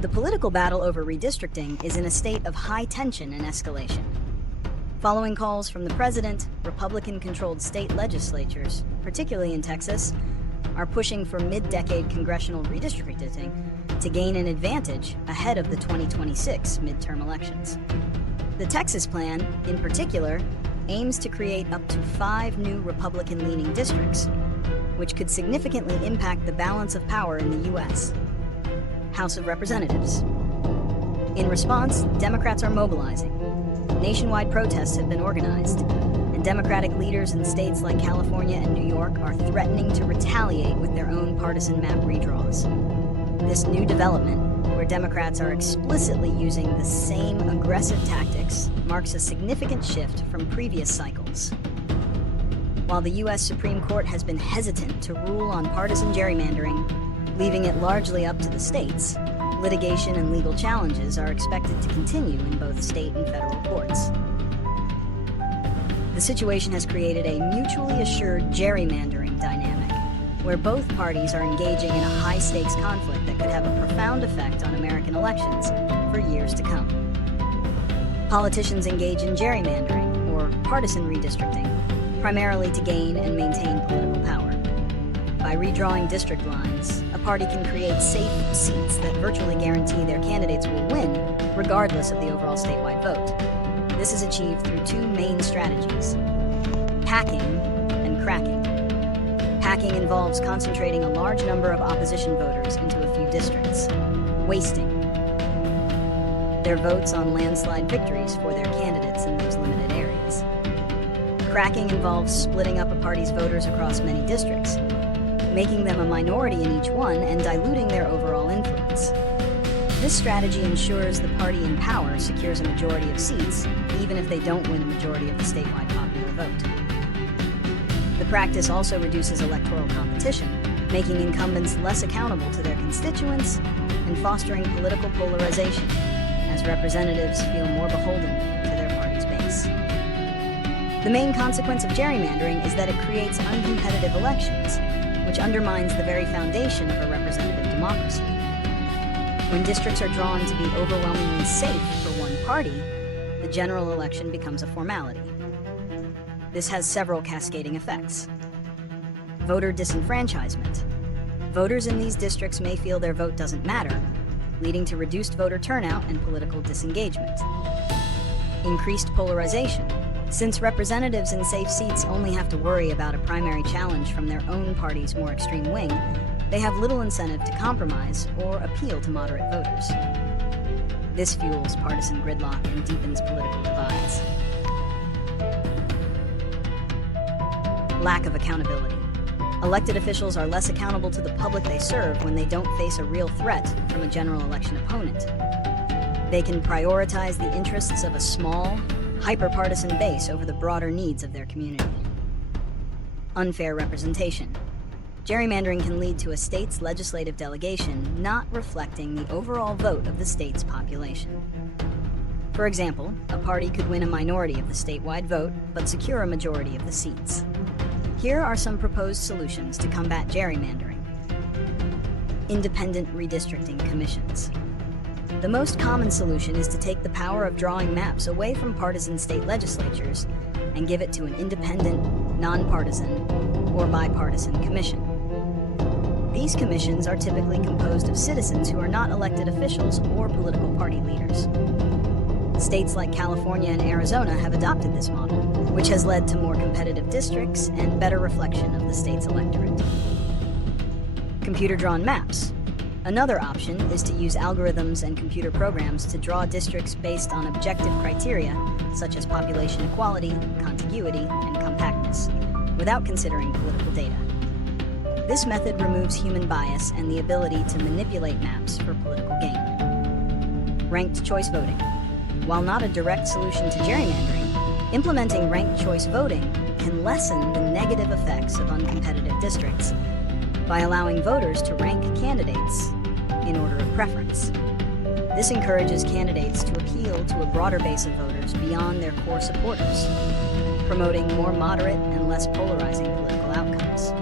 The political battle over redistricting is in a state of high tension and escalation. Following calls from the president, Republican-controlled state legislatures, particularly in Texas, are pushing for mid-decade congressional redistricting to gain an advantage ahead of the 2026 midterm elections. The Texas plan, in particular, aims to create up to 5 new Republican-leaning districts, which could significantly impact the balance of power in the U.S. House of Representatives. In response, Democrats are mobilizing. Nationwide protests have been organized, and Democratic leaders in states like California and New York are threatening to retaliate with their own partisan map redraws. This new development, where Democrats are explicitly using the same aggressive tactics, marks a significant shift from previous cycles. While the U.S. Supreme Court has been hesitant to rule on partisan gerrymandering, leaving it largely up to the states, litigation and legal challenges are expected to continue in both state and federal courts. The situation has created a mutually assured gerrymandering dynamic, where both parties are engaging in a high-stakes conflict that could have a profound effect on American elections for years to come. Politicians engage in gerrymandering, or partisan redistricting, primarily to gain and maintain political power. By redrawing district lines, a party can create safe seats that virtually guarantee their candidates will win, regardless of the overall statewide vote. This is achieved through 2 main strategies: packing and cracking. Packing involves concentrating a large number of opposition voters into a few districts, wasting their votes on landslide victories for their candidates in those limited areas. Cracking involves splitting up a party's voters across many districts, making them a minority in each one and diluting their overall influence. This strategy ensures the party in power secures a majority of seats, even if they don't win a majority of the statewide popular vote. The practice also reduces electoral competition, making incumbents less accountable to their constituents and fostering political polarization, as representatives feel more beholden to their party's base. The main consequence of gerrymandering is that it creates uncompetitive elections, which undermines the very foundation of a representative democracy. When districts are drawn to be overwhelmingly safe for one party, the general election becomes a formality. This has several cascading effects. Voter disenfranchisement. Voters in these districts may feel their vote doesn't matter, leading to reduced voter turnout and political disengagement. Increased polarization. Since representatives in safe seats only have to worry about a primary challenge from their own party's more extreme wing, they have little incentive to compromise or appeal to moderate voters. This fuels partisan gridlock and deepens political divides. Lack of accountability. Elected officials are less accountable to the public they serve when they don't face a real threat from a general election opponent. They can prioritize the interests of a small, hyper-partisan base over the broader needs of their community. Unfair representation. Gerrymandering can lead to a state's legislative delegation not reflecting the overall vote of the state's population. For example, a party could win a minority of the statewide vote, but secure a majority of the seats. Here are some proposed solutions to combat gerrymandering. Independent redistricting commissions. The most common solution is to take the power of drawing maps away from partisan state legislatures and give it to an independent, nonpartisan, or bipartisan commission. These commissions are typically composed of citizens who are not elected officials or political party leaders. States like California and Arizona have adopted this model, which has led to more competitive districts and better reflection of the state's electorate. Computer-drawn maps. Another option is to use algorithms and computer programs to draw districts based on objective criteria, such as population equality, contiguity, and compactness, without considering political data. This method removes human bias and the ability to manipulate maps for political gain. Ranked choice voting. While not a direct solution to gerrymandering, implementing ranked choice voting can lessen the negative effects of uncompetitive districts by allowing voters to rank candidates in order of preference. This encourages candidates to appeal to a broader base of voters beyond their core supporters, promoting more moderate and less polarizing political outcomes.